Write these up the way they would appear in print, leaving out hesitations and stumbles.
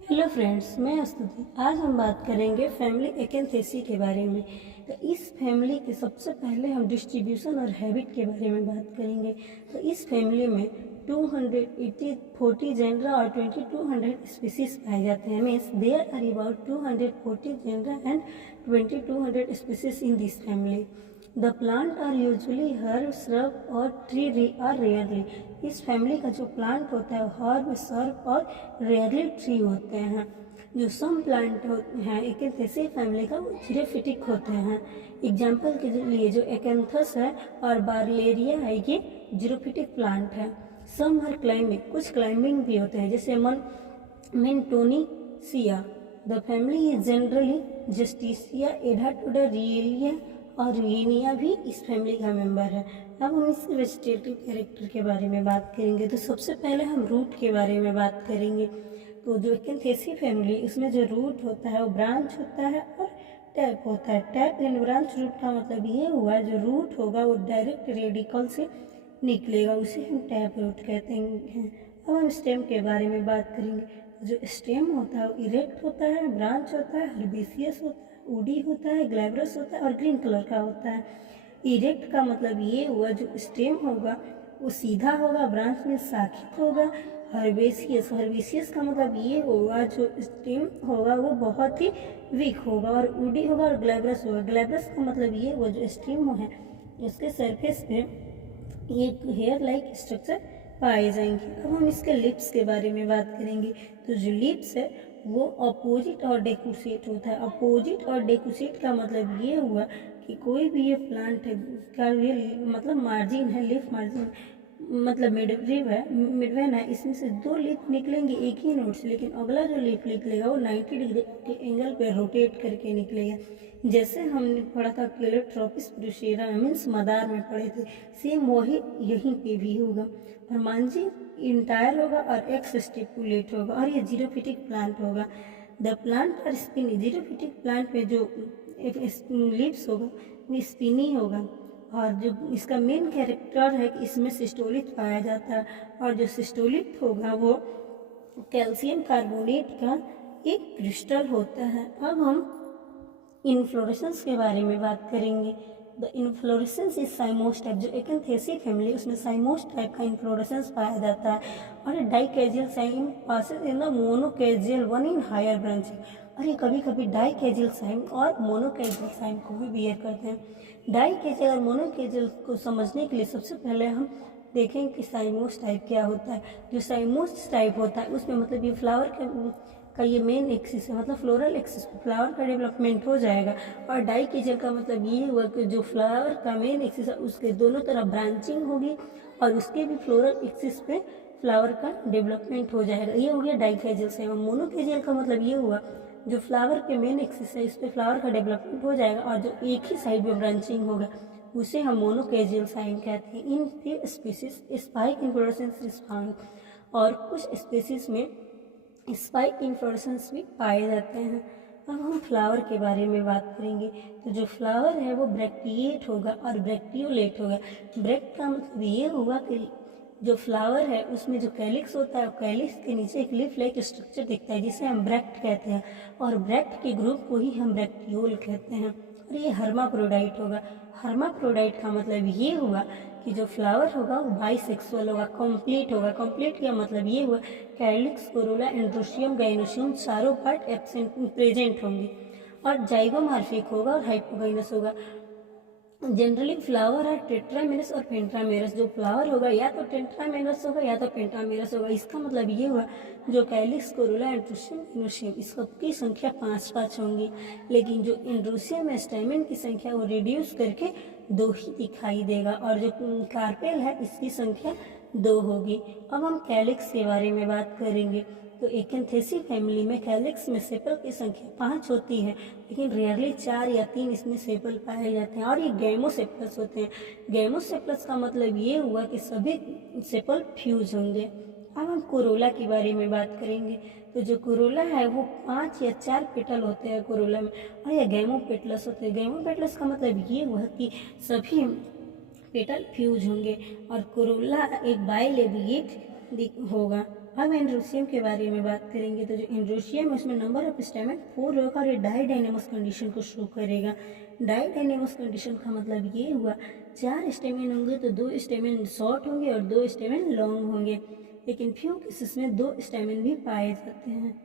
Hello friends, मैं स्तुति। आज हम बात करेंगे फैमिली एकेंथेसी के बारे में। तो इस फैमिली के सबसे पहले हम डिस्ट्रीब्यूशन और हैबिट के बारे में बात करेंगे। तो इस फैमिली में 240 जेनरा और 2200 स्पीसीज पाए जाते हैं। Means there are about 240 genera and 2200 species in this family. The plant are usually herb, shrub और ट्री आर रेयरली। इस फैमिली का जो प्लांट होता है हर्ब, श्रब और रेयरली ट्री होते हैं। जो सम प्लांट होते हैं एकेंथेसी फैमिली का वो जीरोफिटिक होते हैं। एग्जाम्पल के लिए जो एकेंथस है और बार्लेरिया है ये जीरोफिटिक प्लांट है। सम हर क्लाइंबिंग, कुछ क्लाइंबिंग भी होते हैं जैसे मेंटोनिसिया। The family is generally Justicia, Adhatoda, Ruellia और रीनिया भी इस फैमिली का मेंबर है। अब हम इसके वेजिटेटिव कैरेक्टर के बारे में बात करेंगे। तो सबसे पहले हम रूट के बारे में बात करेंगे। तो जो एकेंथेसी फैमिली इसमें जो रूट होता है वो ब्रांच होता है और टैप होता है। टैप एंड ब्रांच रूट का मतलब ये हुआ जो रूट होगा वो डायरेक्ट रेडिकल से निकलेगा, उसे हम टैप रूट कहते हैं। अब हम स्टेम के बारे में बात करेंगे। जो स्टेम होता है वो इरेक्ट होता है, ब्रांच होता है, हर्बेसियस होता है, वुडी होता है, ग्लैब्रस होता है और ग्रीन कलर का होता है। इरेक्ट का मतलब ये हुआ जो स्टेम होगा वो सीधा होगा, ब्रांच में शाखित होगा। हर्बेसियस का मतलब ये होगा जो स्टेम होगा वो बहुत ही वीक होगा। और वुडी होगा और ग्लैब्रस होगा। ग्लैब्रस का मतलब ये हुआ जो स्टेम है उसके सरफेस पे ये हेयर लाइक स्ट्रक्चर पाए जाएंगे। अब हम इसके लिप्स के बारे में बात करेंगे। तो जो लिप्स है वो अपोजिट और डेकुसेट होता है। अपोजिट और डेकुसेट का मतलब ये हुआ कि कोई भी ये प्लांट है का ये मतलब मार्जिन है, लीफ मार्जिन मतलब मिडवेन है, इसमें से दो लीफ निकलेंगे एक ही नोट से, लेकिन अगला जो लीफ निकलेगा वो 90 डिग्री के एंगल पे रोटेट करके निकलेगा। जैसे हमने पढ़ा था केलोट्रोपिस प्रोसेरा मीन्स मदार में पढ़े थे, सेम वही यहीं पे भी होगा। और मांझी इंटायर होगा और एक्स स्टिपुलेट होगा और ये जीरोफिटिक प्लांट होगा। The plant are spiny. Xerophytic plant में जो लीव्स होगा वो स्पिनी होगा। और जो इसका मेन कैरेक्टर है कि इसमें सिस्टोलिथ पाया जाता है और जो सिस्टोलिथ होगा वो कैल्शियम कार्बोनेट का एक क्रिस्टल होता है। अब हम इन्फ्लोरेसेंस के बारे में बात करेंगे। The inflorescence is cymose type. जो एकेंथेसी फैमिली उसमें साइमोस टाइप का इन्फ्लोरेसेंस पाया जाता है और dichasial cyme passes in the monochasial one in higher branching. और ये कभी कभी डाइकेजियल साइम और मोनोकेजियल साइम को भी बियर करते हैं। डाइकेजियल और मोनोकेजियल को समझने के लिए सबसे पहले हम देखें कि साइमोस टाइप क्या होता है। जो साइमोस टाइप होता है उसमें मतलब ये फ्लावर का ये मेन एक्सिस है, मतलब फ्लोरल एक्सिस पे फ्लावर का डेवलपमेंट हो जाएगा। और डाइकेजियल का मतलब ये हुआ कि जो फ्लावर का मेन एक्सिस है उसके दोनों तरफ ब्रांचिंग होगी और उसके भी फ्लोरल एक्सिस पे फ्लावर का डेवलपमेंट हो जाएगा। ये हो गया डाइकेजियल से। मोनोकेजियल का मतलब ये हुआ जो फ्लावर के मेन एक्सिस है इस पे फ्लावर का डेवलपमेंट हो जाएगा और जो एक ही साइड में ब्रांचिंग होगा उसे हम मोनोकेजियल साइन कहते हैं। In few species spike inflorescence is found. और कुछ स्पीसीज में स्पाइक इन्फ्लोरेसेंस भी पाए जाते हैं। अब हम फ्लावर के बारे में बात करेंगे। तो जो फ्लावर है वो ब्रैक्टिएट होगा और ब्रैक्टियोलेट होगा। ब्रैक्ट का मतलब ये हुआ कि जो फ्लावर है उसमें जो कैलिक्स होता है कैलिक्स के नीचे एक लीफ लाइक स्ट्रक्चर दिखता है जिसे हम ब्रैक्ट कहते हैं और ब्रैक्ट के ग्रुप को ही हम ब्रैक्टियोल कहते हैं। और ये हर्माफ्रोडाइट होगा। हर्माफ्रोडाइट का मतलब ये हुआ कि जो फ्लावर होगा वो बाइसेक्सुअल होगा, कंप्लीट होगा। कंप्लीट का मतलब ये हुआ कैलिक्स, कोरोला, एंड्रोशियम, गाइनोशियम चारों पार्ट एब्सेंट प्रेजेंट होंगे और जाइगोमॉर्फिक होगा और हाइपोगाइनस होगा। जनरली फ्लावर है टेट्रामेरस और पेंटामेरस। जो फ्लावर होगा या तो टेट्रामेरस होगा या तो पेंटामेरस होगा। इसका मतलब ये हुआ जो कैलिक्स, कोरोला, एंड्रोशियम, गाइनोशियम इस सबकी संख्या 5-5 होंगी, लेकिन जो एंड्रोशियम स्टैमेन की संख्या वो रिड्यूस करके 2 ही दिखाई देगा और जो कार्पेल है इसकी संख्या 2 होगी। अब हम कैलिक्स के बारे में बात करेंगे। तो एकेंथेसी फैमिली में कैलिक्स में सेपल की संख्या 5 होती है, लेकिन रेयरली 4 या 3 इसमें सेपल पाए जाते हैं और ये गैमोसेपलस होते हैं। गैमोसेपलस का मतलब ये हुआ कि सभी सेपल फ्यूज होंगे। अब हम कोरोला के बारे में बात करेंगे। तो जो कोरोला है वो 5 या 4 पेटल होते हैं कोरोला में और ये गैमोपेटलस होते हैं। गैमोपेटलस का मतलब ये हुआ कि सभी पेटल फ्यूज होंगे और कोरोला एक बाइलेबिएट होगा अब एंड्रोसियम के बारे में बात करेंगे तो जो एंड्रोसियम है उसमें नंबर ऑफ स्टेमेन 4 होगा और ये डाइडाइनेमस कंडीशन को शो करेगा। डाइडाइनेमस कंडीशन का मतलब ये हुआ 4 स्टेमेन होंगे तो 2 स्टेमेन शॉर्ट होंगे और 2 स्टेमेन लॉन्ग होंगे, लेकिन फ्यू केसेस में 2 स्टेमेन भी पाए जाते हैं।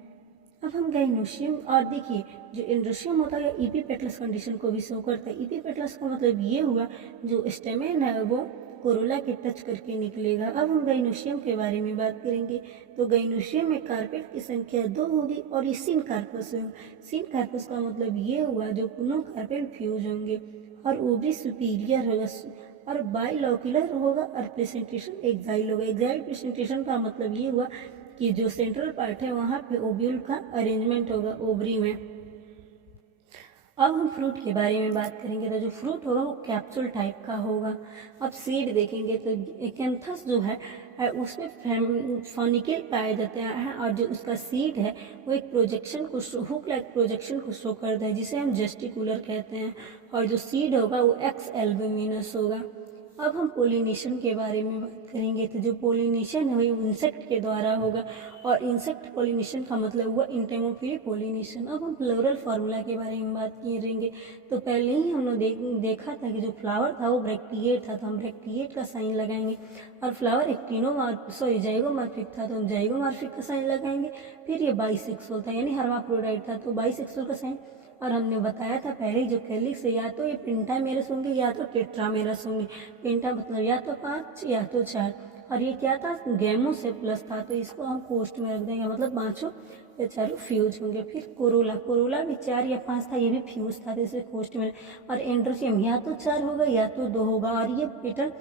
अब हम गाइनोशियम और देखिए जो एंड्रोशियम होता है इपीपेटलस कंडीशन को भी शो करता है। इपीपेटलस का मतलब ये हुआ जो स्टेमेन है वो कोरोला के टच करके निकलेगा। अब हम गाइनोशियम के बारे में बात करेंगे तो गाइनोशियम में कार्पेट की संख्या 2 होगी और ये सिन कार्पस है। सिन कार्पस का मतलब ये हुआ जो पुनः कार्पेट फ्यूज होंगे और ओवरी सुपीरियर होगा और बाइलॉक्यूलर होगा और प्रेजेंटेशन एक्साइल होगा। एक्साइल प्रेजेंटेशन का मतलब ये हुआ कि जो सेंट्रल पार्ट है वहाँ पे ओव्यूल का अरेंजमेंट होगा ओवरी में। अब हम फ्रूट के बारे में बात करेंगे तो जो फ्रूट होगा वो कैप्सूल टाइप का होगा। अब सीड देखेंगे तो एकेंथस जो है उसमें फॉनिकल पाए जाते हैं और जो उसका सीड है वो एक प्रोजेक्शन को हुक लाइक प्रोजेक्शन को शो करता है जिसे हम जेस्टिकुलर कहते हैं, और जो सीड होगा वो एक्स एल्बुमिनस होगा। अब हम पोलिनेशन के बारे में बात करेंगे तो जो पोलिनेशन है वो इंसेक्ट के द्वारा होगा और इंसेक्ट पोलिनेशन का मतलब हुआ इंटेमोफिली पोलिनेशन। अब हम फ्लोरल फार्मूला के बारे में बात करेंगे तो पहले ही हमने देखा था कि जो फ्लावर था वो ब्रैक्टिएट था तो हम ब्रैक्टिएट का साइन लगाएंगे, और फ्लावर जाइगोमॉर्फिक था तो हम जाइगोमॉर्फिक का साइन लगाएंगे। फिर ये बाइसेक्सुअल था यानी हर्माफ्रोडाइट था तो बाइसेक्सुअल का साइन, और हमने बताया था पहले जो कैलिक्स है या तो ये पेंटामेरस होंगे या तो टेट्रामेरस होंगे। पेंटा मतलब या तो 5 या तो 4, और ये क्या था गैमोसेप्लस था तो इसको हम कोस्ट में रख देंगे, मतलब 5 या 4 फ्यूज होंगे। फिर कोरोला भी 4 या 5 था, ये भी फ्यूज था तो इसे कोस्ट में। और एंड्रोसियम या तो 4 होगा या तो 2 होगा, और ये पेटर्न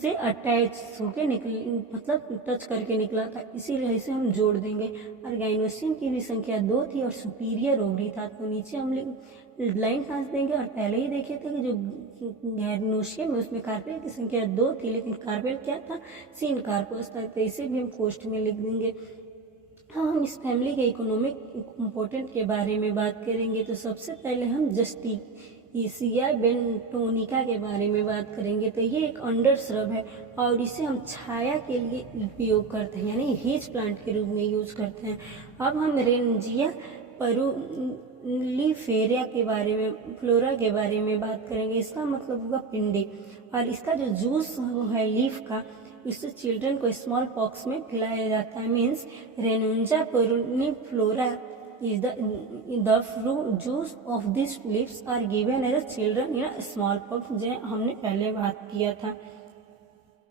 से अटैच होके निकल मतलब टच करके निकला था, इसीलिए इसे हम जोड़ देंगे। और गाइनोसियम की भी संख्या 2 थी और सुपीरियर ओवरी था तो नीचे हम लाइन खींच देंगे। और पहले ही देखे थे कि जो गाइनोसियम है उसमें कार्पेल की संख्या 2 थी, लेकिन कार्पेल क्या था सिन कार्पस था तो इसे भी हम कोष्ठ में लिख देंगे। हाँ, हम इस फैमिली के इकोनॉमिक इम्पोर्टेंट के बारे में बात करेंगे तो सबसे पहले हम जस्टिसिया बेंटोनिका के बारे में बात करेंगे। तो ये एक अंडर श्रब है और इसे हम छाया के लिए उपयोग करते हैं यानी हेज प्लांट के रूप में यूज करते हैं। अब हम रेंजिया पेरुलिफेरा के बारे में फ्लोरा के बारे में बात करेंगे। इसका मतलब होगा पिंडी, और इसका जो जूस है लीफ का इससे चिल्ड्रन को स्मॉल पॉक्स में पिलाया जाता है। मीन्स रेनुंजा पेरुलिफेरा is the fruit juice of these leaves are given as children in a small pox, जो हमने पहले बात किया था।